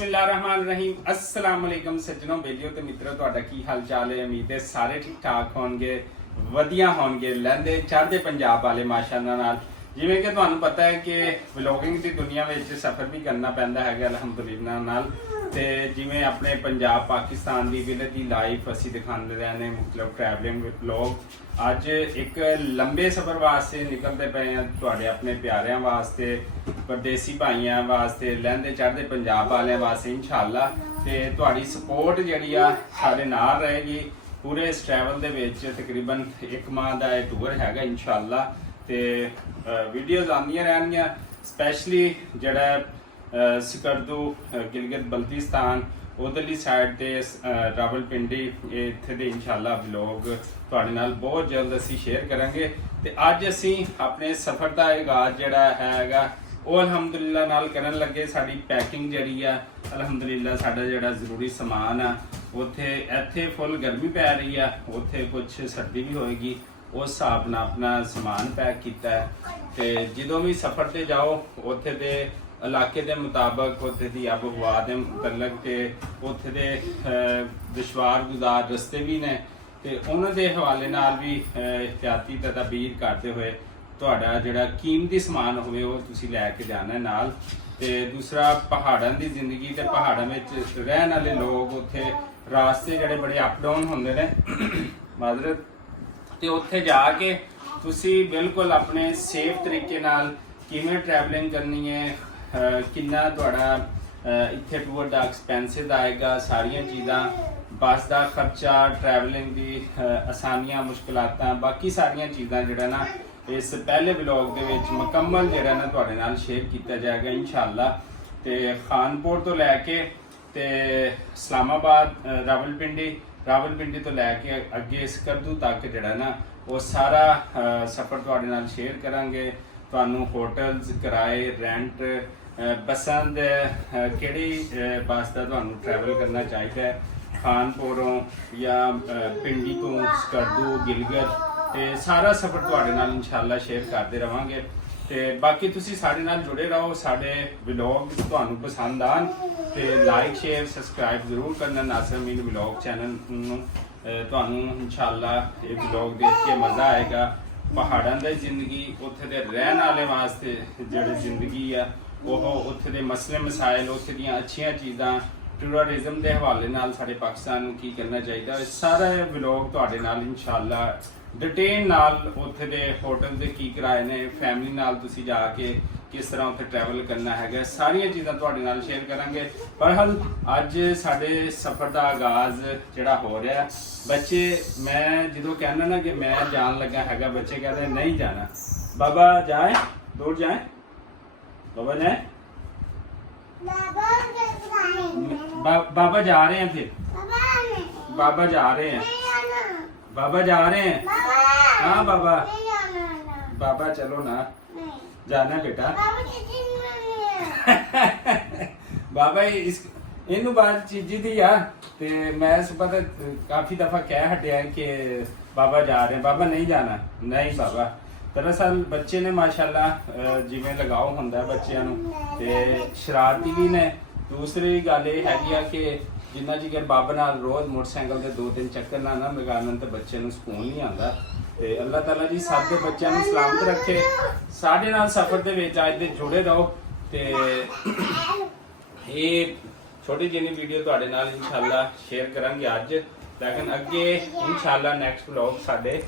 बिस्मिल्लाहिर्रहमानिर्रहीम अस्सलाम वालेकुम सज्जनों बेलियो ते मित्रों ਤੁਹਾਡਾ ਕੀ ਹਾਲ ਚਾਲ ਹੈ। ਉਮੀਦ ਹੈ ਸਾਰੇ ਠੀਕ ਠਾਕ ਹੋਣਗੇ, ਵਧੀਆ ਹੋਣਗੇ, ਲਹਿੰਦੇ ਚੜ੍ਹਦੇ ਪੰਜਾਬ ਵਾਲੇ ਮਾਸ਼ਾਅੱਲਾ ਨਾਲ। ਜਿਵੇਂ ਕਿ ਤੁਹਾਨੂੰ ਪਤਾ ਹੈ ਕਿ ਵਲੌਗਿੰਗ ਦੀ ਦੁਨੀਆ ਵਿੱਚ ਸਫ਼ਰ ਵੀ ਕਰਨਾ ਪੈਂਦਾ ਹੈਗਾ ਅਲਹਮਦੁਲਿਲਾ ਨਾਲ। ਤੇ ਜਿਵੇਂ ਆਪਣੇ ਪੰਜਾਬ ਪਾਕਿਸਤਾਨ ਦੀ ਵਿਲੇਜ ਦੀ ਲਾਈਫ ਅਸੀਂ ਦਿਖਾਉਂਦੇ ਰਹਿੰਦੇ ਮਤਲਬ ਟਰੈਵਲਿੰਗ ਵਲੌਗ। ਅੱਜ ਇੱਕ ਲੰਬੇ ਸਫ਼ਰ ਵਾਸਤੇ ਨਿਕਲਦੇ ਪਏ ਆ ਤੁਹਾਡੇ ਆਪਣੇ ਪਿਆਰਿਆਂ ਵਾਸਤੇ, ਪਰਦੇਸੀ ਭਾਈਆਂ ਵਾਸਤੇ, ਲਹਿੰਦੇ ਚੜ੍ਹਦੇ ਪੰਜਾਬ ਵਾਲਿਆਂ ਵਾਸਤੇ ਇਨਸ਼ਾਅੱਲਾ। ਤੇ ਤੁਹਾਡੀ ਸਪੋਰਟ ਜਿਹੜੀ ਆ ਸਾਡੇ ਨਾਲ ਰਹੇਗੀ ਪੂਰੇ ਇਸ ਟਰੈਵਲ ਦੇ ਵਿੱਚ। ਤਕਰੀਬਨ 1 ਮਾਹ ਦਾ ਇਹ ਟੂਰ ਹੈਗਾ ਇਨਸ਼ਾਅੱਲਾ। ਤੇ ਵੀਡੀਓਜ਼ ਆਉਂਦੀਆਂ ਰਹਿਣਗੀਆਂ, ਸਪੈਸ਼ਲੀ ਜਿਹੜਾ ਸਕਰਦੂ ਗਿਲਗਿਤ ਬਲਤਿਸਤਾਨ ਉਧਰਲੀ ਸਾਈਡ ਤੇ ਰਾਵਲਪਿੰਡੀ ਇੱਥੇ ਦੇ ਇਨਸ਼ਾਅੱਲਾ ਵਲੌਗ ਤੁਹਾਡੇ ਨਾਲ ਬਹੁਤ ਜਲਦ ਅਸੀਂ ਸ਼ੇਅਰ ਕਰਾਂਗੇ। ਤੇ ਅੱਜ ਅਸੀਂ ਆਪਣੇ ਸਫ਼ਰ ਦਾ ਆਗਾਜ਼ ਜਿਹੜਾ ਹੈਗਾ ਉਹ ਅਲਹਮਦੁਲਿਲਾ ਨਾਲ ਕਰਨ ਲੱਗੇ। ਸਾਡੀ ਪੈਕਿੰਗ ਜਿਹੜੀ ਆ ਅਲਹਮਦੁਲਿਲਾ ਸਾਡਾ ਜਿਹੜਾ ਜ਼ਰੂਰੀ ਸਮਾਨ ਆ ਉੱਥੇ ਇੱਥੇ ਫੁੱਲ ਗਰਮੀ ਪੈ ਰਹੀ ਆ, ਉੱਥੇ ਕੁਝ ਸਰਦੀ ਵੀ ਹੋਏਗੀ, ਉਸ ਹਿਸਾਬ ਨਾਲ ਆਪਣਾ ਸਮਾਨ ਪੈਕ ਕੀਤਾ ਹੈ। ਤੇ ਜਦੋਂ ਵੀ ਸਫ਼ਰ ਤੇ ਜਾਓ ਉੱਥੇ ਦੇ ਇਲਾਕੇ ਦੇ ਮੁਤਾਬਕ, ਉੱਥੇ ਦੀ ਆਬ ਹਵਾ ਦੇ ਮੁਤਲਕ ਤੇ ਉੱਥੇ ਦੇ ਦੁਸ਼ਵਾਰ ਗੁਜ਼ਾਰ ਰਸਤੇ ਵੀ ਨੇ ਤੇ ਉਹਨਾਂ ਦੇ ਹਵਾਲੇ ਨਾਲ ਵੀ ਇhtiyati ਤਦਾਬੀਰ ਕਰਦੇ ਹੋਏ ਤੁਹਾਡਾ ਜਿਹੜਾ ਕੀਮਤੀ ਸਮਾਨ ਹੋਵੇ ਉਹ ਤੁਸੀਂ ਲੈ ਕੇ ਜਾਣਾ ਨਾਲ। ਤੇ ਦੂਸਰਾ ਪਹਾੜਾਂ ਦੀ ਜ਼ਿੰਦਗੀ ਤੇ ਪਹਾੜਾਂ ਵਿੱਚ ਰਹਿਣ ਵਾਲੇ ਲੋਕ, ਉੱਥੇ ਰਾਸਤੇ ਜਿਹੜੇ ਬੜੇ ਅਪ ਡਾਊਨ ਹੁੰਦੇ ਨੇ ਮਾਜ਼ਰਤ, ਤੇ ਉੱਥੇ ਜਾ ਕੇ ਤੁਸੀਂ ਬਿਲਕੁਲ ਆਪਣੇ ਸੇਫ ਤਰੀਕੇ ਨਾਲ ਕਿਵੇਂ ਟਰੈਵਲਿੰਗ ਕਰਨੀ ਹੈ, ਕਿੰਨਾ ਤੁਹਾਡਾ ਇੱਥੇ ਟੂਰ ਦਾ ਐਕਸਪੈਂਸਿਸ ਆਏਗਾ, ਸਾਰੀਆਂ ਚੀਜ਼ਾਂ, ਬੱਸ ਦਾ ਖਰਚਾ, ਟਰੈਵਲਿੰਗ ਦੀ ਆਸਾਨੀਆਂ ਮੁਸ਼ਕਲਾਤਾਂ, ਬਾਕੀ ਸਾਰੀਆਂ ਚੀਜ਼ਾਂ ਜਿਹੜਾ ਨਾ ਇਸ ਪਹਿਲੇ ਵਲੌਗ ਦੇ ਵਿੱਚ ਮੁਕੰਮਲ ਜਿਹੜਾ ਨਾ ਤੁਹਾਡੇ ਨਾਲ ਸ਼ੇਅਰ ਕੀਤਾ ਜਾਏਗਾ ਇਨਸ਼ਾਅੱਲਾ। ਤੇ ਖਾਨਪੁਰ ਤੋਂ ਲੈ ਕੇ ਤੇ ਇਸਲਾਮਾਬਾਦ, ਰਾਵਲਪਿੰਡੀ ਤੋਂ ਲੈ ਕੇ ਅੱਗੇ ਸਕਰਦੂ ਤੱਕ ਜਿਹੜਾ ਨਾ ਉਹ ਸਾਰਾ ਸਫ਼ਰ ਤੁਹਾਡੇ ਨਾਲ ਸ਼ੇਅਰ ਕਰਾਂਗੇ। ਤੁਹਾਨੂੰ ਹੋਟਲਸ, ਕਿਰਾਏ, ਰੈਂਟ, ਬੱਸਾਂ ਦੇ ਕਿਹੜੀ ਬੱਸ ਦਾ ਤੁਹਾਨੂੰ ਟਰੈਵਲ ਕਰਨਾ ਚਾਹੀਦਾ ਹੈ ਖਾਨਪੁਰੋਂ ਜਾਂ ਪਿੰਡੀ ਤੋਂ ਸਕਰਦੂ ਗਿਲਗਿਤ, ਤੇ ਸਾਰਾ ਸਫ਼ਰ ਤੁਹਾਡੇ ਨਾਲ ਇਨਸ਼ਾਅੱਲਾ ਸ਼ੇਅਰ ਕਰਦੇ ਰਵਾਂਗੇ। ਤੇ ਬਾਕੀ ਤੁਸੀਂ ਸਾਡੇ ਨਾਲ ਜੁੜੇ ਰਹੋ, ਸਾਡੇ ਵਲੌਗ ਤੁਹਾਨੂੰ ਪਸੰਦ ਆਣ ਤੇ ਲਾਈਕ ਸ਼ੇਅਰ ਸਬਸਕ੍ਰਾਈਬ ਜ਼ਰੂਰ ਕਰਨਾ ਨਾਸਰ ਅਮੀਨ ਵਲੌਗ ਚੈਨਲ ਨੂੰ। ਤੁਹਾਨੂੰ ਇਨਸ਼ਾਅੱਲਾ ਇਹ ਵਲੌਗ ਦੇਖ ਕੇ ਮਜ਼ਾ ਆਏਗਾ। ਪਹਾੜਾਂ ਦੀ ਜ਼ਿੰਦਗੀ, ਉੱਥੇ ਦੇ ਰਹਿਣ ਵਾਲੇ ਵਾਸਤੇ ਜਿਹੜੀ ਜ਼ਿੰਦਗੀ ਆ ਉਹ, ਉੱਥੇ ਦੇ ਮਸਲੇ ਮਸਾਇਲ, ਉੱਥੇ ਦੀਆਂ ਅੱਛੀਆਂ ਚੀਜ਼ਾਂ, ਟੂਰਿਜ਼ਮ ਦੇ ਹਵਾਲੇ ਨਾਲ ਸਾਡੇ ਪਾਕਿਸਤਾਨ ਨੂੰ ਕੀ ਕਰਨਾ ਚਾਹੀਦਾ, ਸਾਰਾ ਇਹ ਵਲੌਗ ਤੁਹਾਡੇ ਨਾਲ ਇਨਸ਼ਾਅੱਲਾ ਡਿਟੇਲ ਨਾਲ, ਉੱਥੇ ਦੇ ਹੋਟਲ ਦੇ ਕੀ ਕਿਰਾਏ ਨੇ, ਫੈਮਿਲੀ ਨਾਲ ਤੁਸੀਂ ਜਾ ਕੇ ਕਿਸ ਤਰ੍ਹਾਂ ਉੱਥੇ ਟਰੈਵਲ ਕਰਨਾ ਹੈਗਾ, ਸਾਰੀਆਂ ਚੀਜ਼ਾਂ ਤੁਹਾਡੇ ਨਾਲ ਸ਼ੇਅਰ ਕਰਾਂਗੇ। ਬਹਰਹਾਲ ਅੱਜ ਸਾਡੇ ਸਫ਼ਰ ਦਾ ਆਗਾਜ਼ ਜਿਹੜਾ ਹੋ ਰਿਹਾ, ਬੱਚੇ ਮੈਂ ਜਦੋਂ ਕਹਿੰਦਾ ਨਾ ਕਿ ਮੈਂ ਜਾਣ ਲੱਗਾ ਹੈਗਾ, ਬੱਚੇ ਕਹਿੰਦੇ ਨਹੀਂ ਜਾਣਾ, ਬਾਬਾ ਜਾਏ, ਦੂਰ ਜਾਏ, ਬਾਬਾ ਜਾਏ, बाबा जा रहे हैं, फिर बाबा जा रहे हैं, बाबा जा रहे हैं, हाँ बाबा, बाबा चलो ना, जाना बेटा। बाबा इनू बात चीजी दी आ ते मैं सुबह काफी दफा कह हटिया कि बाबा जा रहे हैं, बाबा नहीं जाना, नहीं बाबा। दरअसल बच्चे ने माशाल्लाह जिवें लगाओ हुंदा बच्चों नूं ते शरारती भी ने। दूसरी गल ये हैगी आ कि जिन्ना चिर बाबा नाल रोज़ मोटरसाइकिल के 2-3 चक्कर ना लगाने तो बच्चे नूं सुकून नहीं आता। ते अल्लाह ताला जी सब दे बच्चों नूं सलामत रखे। साडे नाल सफ़र दे विच अज दे जुड़े रहो ते ये छोटी जिन्नी वीडियो तुहाडे नाल इंशाअल्लाह शेयर करांगे अज, लेकिन अगे इंशाअल्लाह नैक्सट व्लॉग साडे